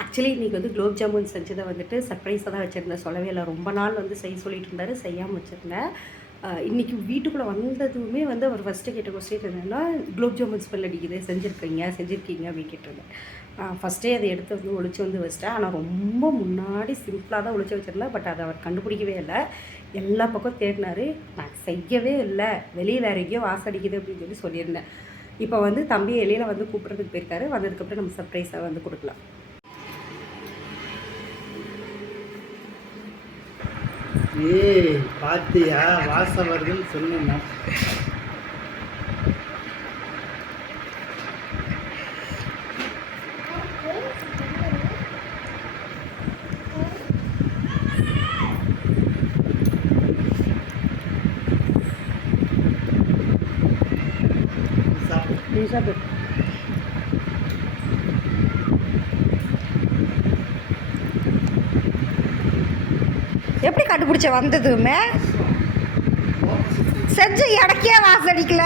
Actually இன்றைக்கி வந்து குலோப் ஜாமுன் செஞ்சதை வந்துட்டு சர்ப்ரைஸாக தான் வச்சுருந்தேன். சொல்லவே இல்லை. ரொம்ப நாள் வந்து செய்ய சொல்லிட்டு இருந்தார், செய்யாமல் வச்சுருந்தேன். இன்றைக்கி வீட்டுக்குள்ளே வந்ததுமே வந்து அவர் ஃபஸ்ட்டு கேட்ட கொஸ்டின் என்னென்னா, குலோப் ஜாமுன் ஸ்மெல் அடிக்குது, செஞ்சுருக்கீங்க அப்படின்னு கேட்டிருந்தேன். ஃபஸ்ட்டே அதை எடுத்து வந்து ஒளிச்சு வந்து வச்சிட்டேன். ஆனால் ரொம்ப முன்னாடி சிம்பிளாக தான் ஒளிச்சு வச்சிருந்தேன். பட் அதை அவர் கண்டுபிடிக்கவே இல்லை. எல்லா பக்கம் தேடினார். நான் செய்யவே இல்லை, வெளியே வேறு எங்கேயோ வாசடிக்குது அப்படின்னு சொல்லியிருந்தேன். இப்போ வந்து தம்பியை வெளியில் வந்து கூப்பிட்றதுக்கு போயிருக்காரு. வந்ததுக்கப்புறம் நம்ம சர்ப்ரைஸாக வந்து கொடுக்கலாம். ஏய் பாத்தியா, வாசம் வருதுன்னு சொன்னேன். எப்படி கண்டுபிடிச்ச வந்ததுமே செஞ்சு இடக்கே வாசடிக்கல.